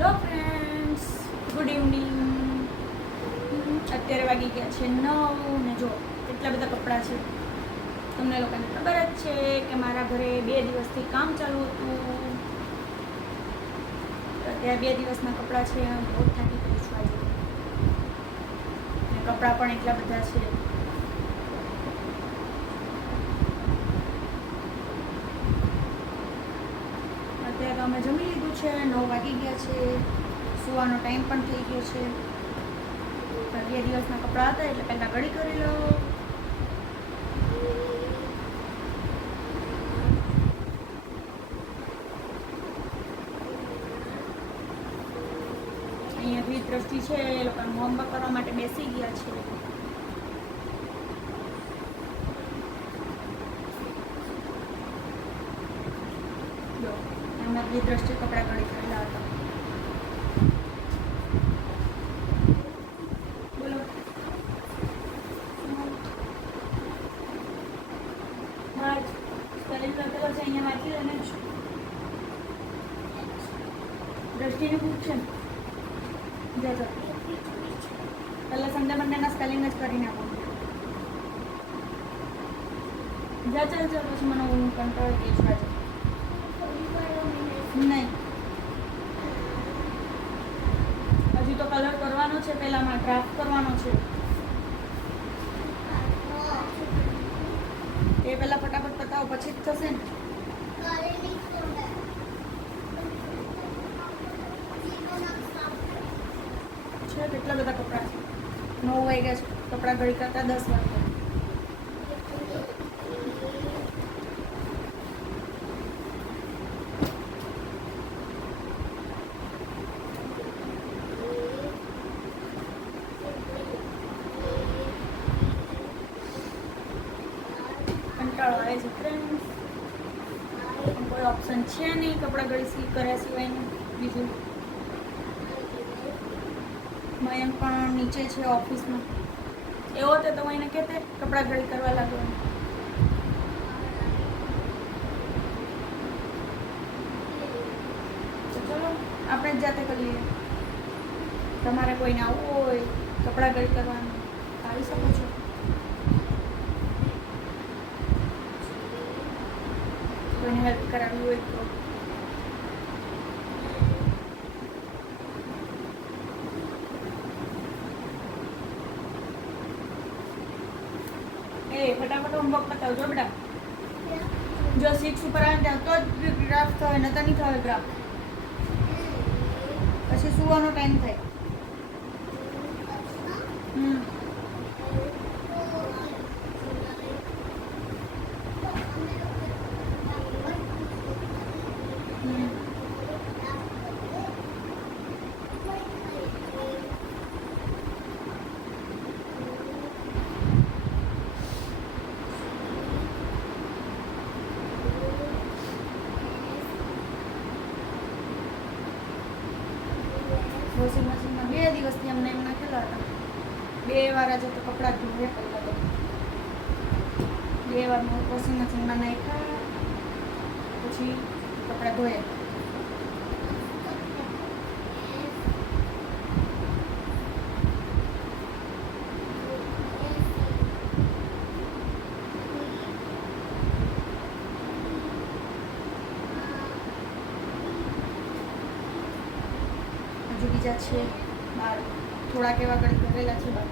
Hello friends, good evening. અત્યારે વાગી ગયા છે 9 ને જો કેટલા બધા કપડાં છે. તમને લોકોને ખબર જ છે કે મારા ઘરે 2 દિવસથી કામ ચાલુ હતું. અત્યારે 2 દિવસના કપડાં છે. બહુ થાકી ગઈ છું આજે. ને કપડાં પણ એટલા બધા છે. અત્યારે તો અમે જમી લીધું છે. 9 વાગી ગયા છે. સુવાનો ટાઈમ પણ થઈ ગયો છે. 2 દિવસના કપડાં હતા એટલે પહેલાં ઘડી કરી લો. અહીંયા બી દ્રષ્ટિ છે, એ લોકોને હોમવર્ક કરવા માટે બેસી ગયા છે. જો એમના બી દ્રષ્ટિ કપડાં ઘડી કરેલા હતા. બોલો માર્ચ સ્પેલિંગ લખેલો છે અહીંયા વાંચી અને દ્રષ્ટિને પૂછશે જતો પહેલાં સન્ડે મંડેના સ્પેલિંગ જ કરીને આપો. જા ચાલ ચાલ પછી મને હું કંટ્રોલ કે છું આજે નહીં. હજી તો કલર કરવાનો છે, પહેલામાં ડ્રાફ્ટ કરવાનો છે. એ પહેલાં ફટાફટ પતાવો પછી જ થશે ને. છે કેટલા બધા કપડાં છે. 9 વાગ્યા છે. કપડાં ઘડી કરતા 10 વાગ્યા. કંટાળો આવે છે ફ્રેન્ડ્સ. કોઈ ઓપ્શન છે નહીં કપડાં ઘડી સી કર્યા સિવાયનું બીજું. મયંક પણ નીચે છે ઓફિસમાં. એવો તો હું એને કહેતે કપડાં ઘડી કરવા લાગવાનું. તો ચલો આપણે જ જાતે કરી લઈએ. તમારે કોઈને આવવું હોય કપડાં ઘડી કરવાનું આવી શકો છો. કોઈને હેલ્પ કરાવવી હોય તો. ફટાફટ હોમવર્ક બતાવજો બેટા. જો 6 ઉપર આવે ને તો જ ગ્રાફ થાય, ને તો નહીં થાય ગ્રાફ. પછી સુવાનો ટાઈમ થાય. વોશિંગ મશીનમાં 2 દિવસથી અમને એમ નાખેલા હતા. 2 વાર આજે તો કપડાં ધોયા પહેલાં તો 2 વાર વોશિંગ મશીનમાં નાખ્યા પછી કપડાં ધોયા. બીજા છે બહાર થોડાક એવા ઘડી કરેલા છે બહાર.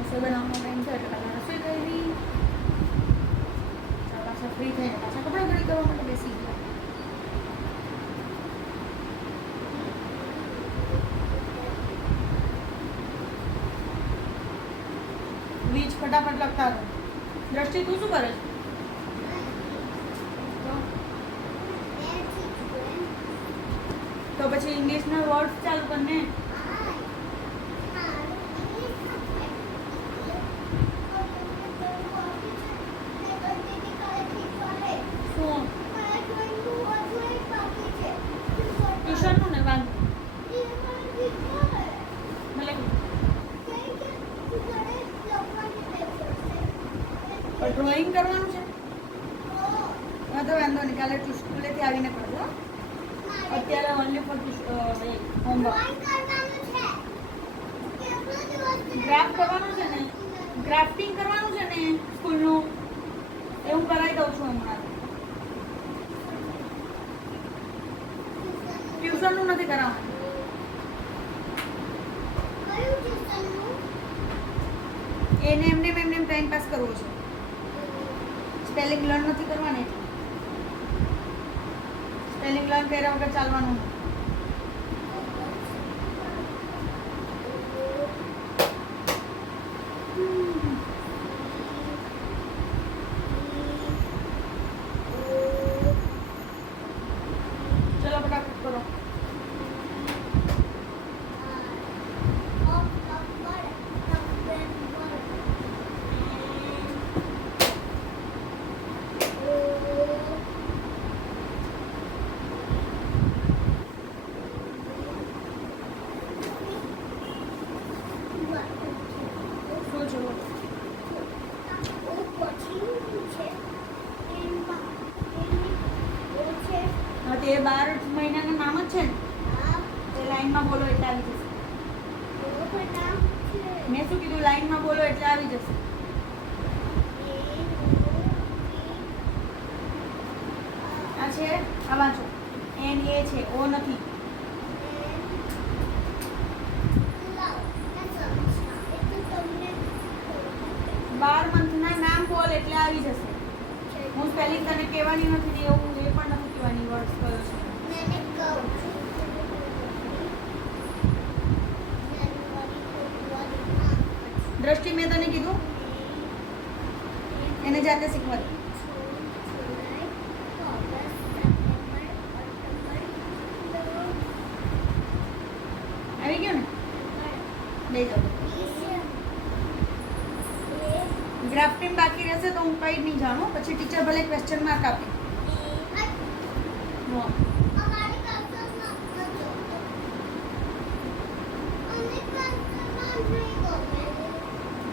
રસોઈ બનાવવાનો ટાઈમ છે એટલે પહેલાં રસોઈ કરી પાછા ફ્રી થઈને પાછા કપડાં ઘડી કરવા માટે બેસી ગયા. વીજ ફટાફટ લખતા રહો. દ્રષ્ટિ તું શું કરે છે? તો પછી ઇંગ્લિશના વર્ડ ચાલુ કરને. શું ટ્યુશનનું ને વાંધો ભલે ડ્રોઈંગ કરવાનું છે. હા તો વાંધો નહીં, કાલે સ્કૂલેથી આવીને નહીં પડે અત્યારે ઓનલી ફોર હોમવર્ક ગ્રાફ્ટ કરવાનું છે ને, ગ્રાફ્ટિંગ કરવાનું છે ને સ્કૂલનું, એ હું કરાવી દઉં છું હમણાં. ટ્યુશનનું નથી કરાવવાનું. એને એમને ટાઈમ પાસ કરવો છે. સ્પેલિંગ લર્ન નથી કરવાની. સ્પેલિંગ લર્ન કર્યા વગર ચાલવાનું. ચલો ફટાફટ કરો. તે 12 મહિનાના નામ જ છે ને, એ લાઈનમાં બોલો એટલે આવી જશે. મેં શું કીધું? લાઈનમાં બોલો એટલે આવી જશે. આ છે, આ વાંચો. એન એ છે, ઓ નથી. બાર મંથના નામ બોલ એટલે આવી જશે. હું સ્પેલિંગ તને કહેવાની નથી, એવું એ પણ નથી કહેવાની. વર્ડ્સ કયો છે દ્રષ્ટિ? મેં તને કીધું એને જાતે શીખવા દે. આવી ગયો ને? લઈ જાઓ. ગ્રાફ્ટિંગ બાકી રહેશે તો હું કંઈ નહીં જાણું. પછી ટીચર ભલે ક્વેશ્ચન માર્ક આપે.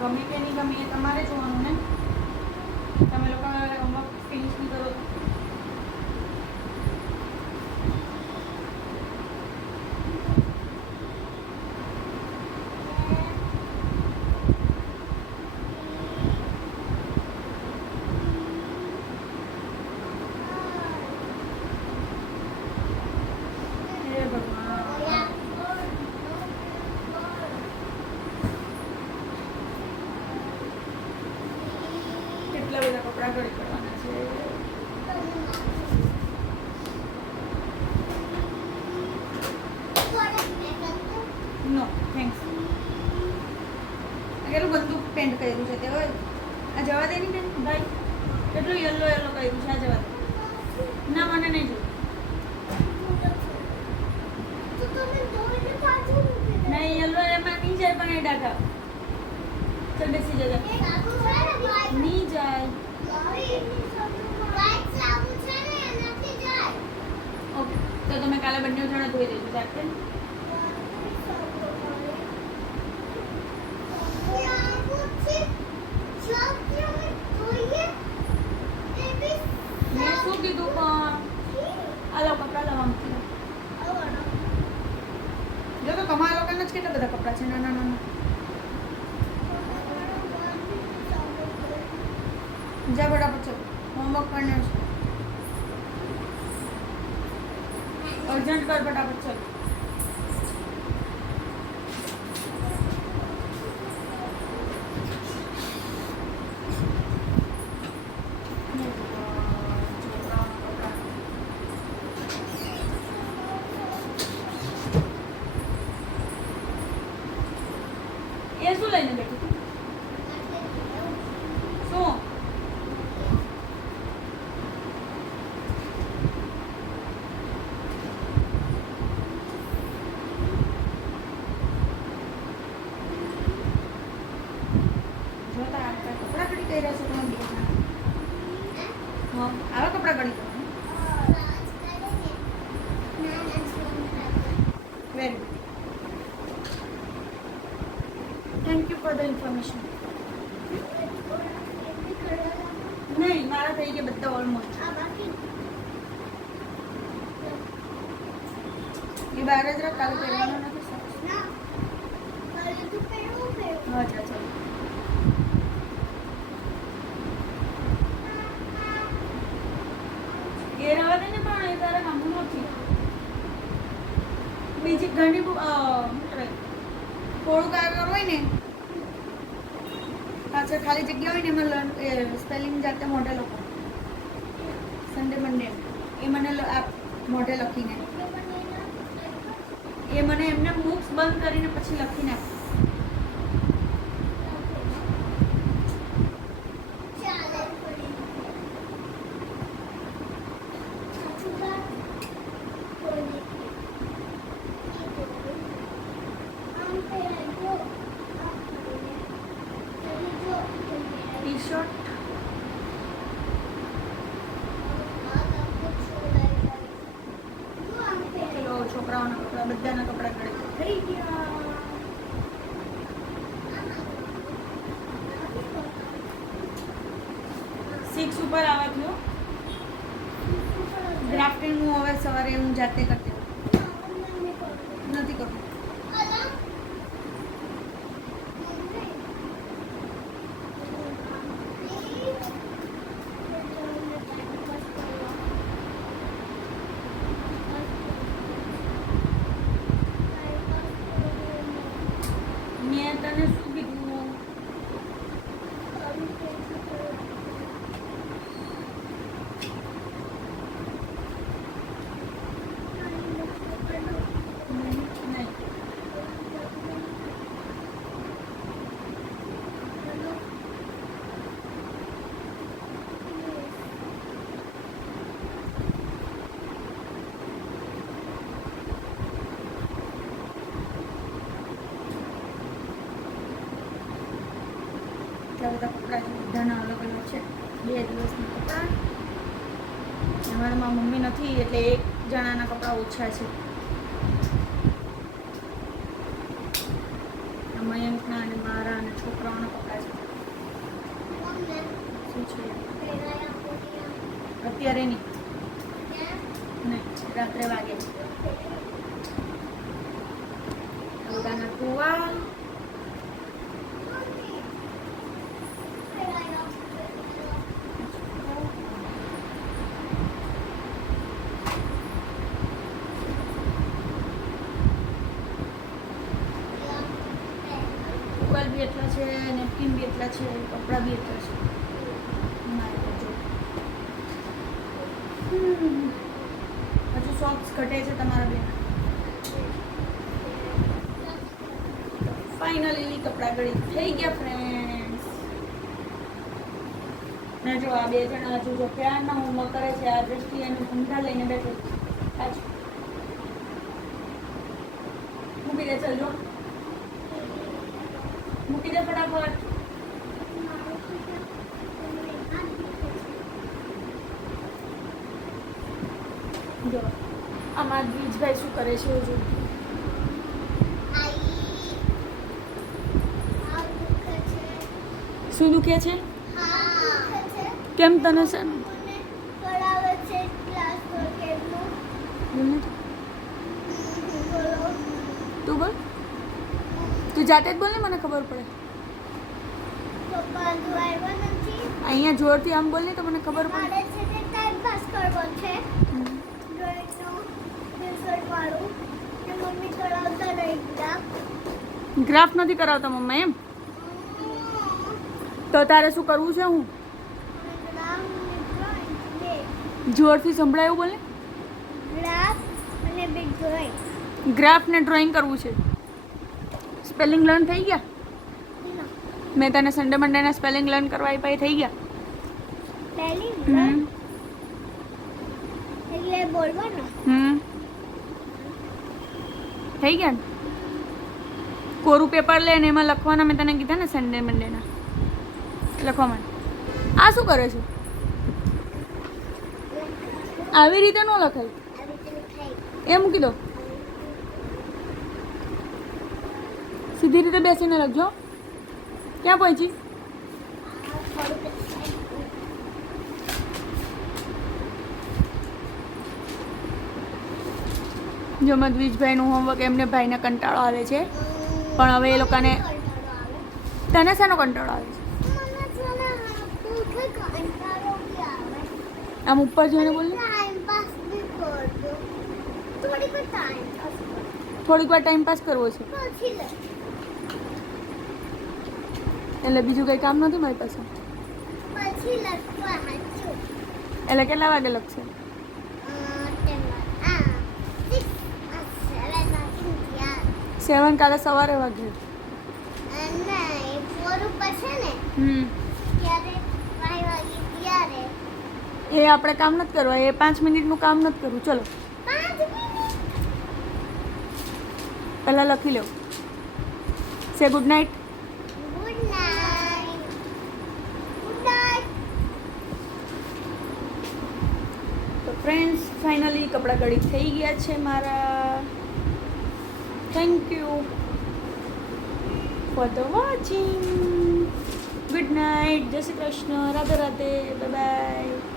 ગમે કે નહીં ગમે એ તમારે જોવાનું ને. તમે લોકો હોમવર્ક ફિનિશ નહીં કરો. કેટલા બધા કપડાં ઘડી કરવાના છે. No thanks. કેટલું ગંદુ પેન્ટ કર્યું છે તે હોય. આ જવા દે ની બેન ભાઈ. કેટલું યલો કર્યું છે. આ જવા દે. ના મને નહીં જોયું. નહીં યલો એમાં નહીં જાય પણ એ ડાઘા. ચલ બેસી જજો. નહીં જાય. ઓકે તો તમે કાલે બંને જણા ધોઈ દેજો જાતે. મેં શું કીધું પણ આ લો કપડાં લાવવા મૂકી. જો તો તમારા લોકોના જ કેટલા બધા કપડાં છે નાના નાના. જા ફટાફટ ચલો હોમવર્ક કરને છે. અર્જન્ટ કર ફટાફટ ચલો. એ શું લઈને બેઠું? શું? કપડા ઘડી કરી રહ્યા છો તમે બે જણા? હા આવા કપડા ઘડી કરો. Very good. Thank you for the information. નહીં મારા થઈ ગયા બધા ઓલમોસ્ટ. એ બહાર જ રાખ, કાલે પહેરવાનો નથી સરસ. અચ્છા ચાલો. એ રવા દે ને, પણ એ તારે કામનું નથી. બીજી ઘણી થોડુંક આગળ હોય ને પાછળ ખાલી જગ્યા હોય ને એમાં સ્પેલિંગ જાતે મોઢે લખો. સન્ડે મંડે એ મને મોઢે લખીને એ મને એમને બુક્સ બંધ કરીને પછી લખીને આપ. ટી શર્ટ ચલો છોકરાઓના કપડા બધાના કપડા ઘરે થઈ ગયા. સિક્સ ઉપર આવવા થયો. ગ્રાફ્ટિંગ હું હવે સવારે હું જાતે કરતી નથી કરતું. મેં તને શું કીધું? બધા કપડાં બધાના અલગ અલગ છે. 2 દિવસના કપડાં. અમારામાં મમ્મી નથી એટલે એક જણાના કપડાં ઓછા છે. મયંકના અને મારા અને છોકરાઓના કપડાં છે. શું છે અત્યારે નહીં, રાત્રે વાગે છે. બધાના ટુવાલ બી એટલા છે, નેપકિન બી એટલા છે, કપડાં બી એટલા છે. હજુ સોક્સ ઘટે છે તમારા બેન. ફાઇનલી કપડાં ગળી થઈ ગયા ફ્રેન્ડ્સ. ને જો આ 2 જણા હજુ જો ક્યારના હોમવર્ક કરે છે. આ દ્રષ્ટિ એનું ધંધા લઈને બેઠો પાછું મૂકી દે. ચાલ જો મૂકી દે ફટાફટ. જો આમાં દ્વિજભાઈ શું કરે છે? હજુ શું દુખે છે? કેમ તને છે? તું બોલ, તું જાતે જ બોલ ને, મને ખબર પડે. અહીંયા જોરથી આમ બોલ ને તો મને ખબર પડે. ગ્રાફ નથી કરાવતા મમ્મા એમ? તો તારે શું કરવું છે? હું જોરથી સંભળાય એવું બોલે. ગ્રાફ ને ડ્રોઈંગ કરવું છે. સ્પેલિંગ લર્ન થઈ ગયા? મેં તને સન્ડે મંડેના સ્પેલિંગ લર્ન કરવા આપ્યા, થઈ ગયા? થઈ ગયા ને? કોરું પેપર લે ને એમાં લખવાના મેં તને કીધા ને સન્ડે મંડેના લખવા માટે. આ શું કરે છે? આવી રીતે ન લખાય, એ મૂકી દો. સીધી રીતે બેસીને લખજો. ક્યાં પહોંચી? જો મધવીજભાઈનું હોમવર્ક એમને ભાઈને કંટાળો આવે છે, પણ હવે એ લોકોને તને શાનો કંટાળો આવે છે? આમ ઉપર જોઈને બોલ. થોડીક વાર ટાઈમ પાસ કરવો છે એટલે બીજું કંઈ કામ નથી મારી પાસે. એટલે કેટલા વાગે લખશે? 7 કાલે સવારે વાગે. એ આપણે કામ નથી કરવા, એ 5 મિનિટનું કામ નથી કરવું. ચલો પહેલાં લખી લો. Say good night. તો ફ્રેન્ડ્સ ફાઇનલી કપડાં ઘડી થઈ ગયા છે મારા. Thank you for the watching. Good night. Jai Shri Krishna. Radhe Radhe. Bye by.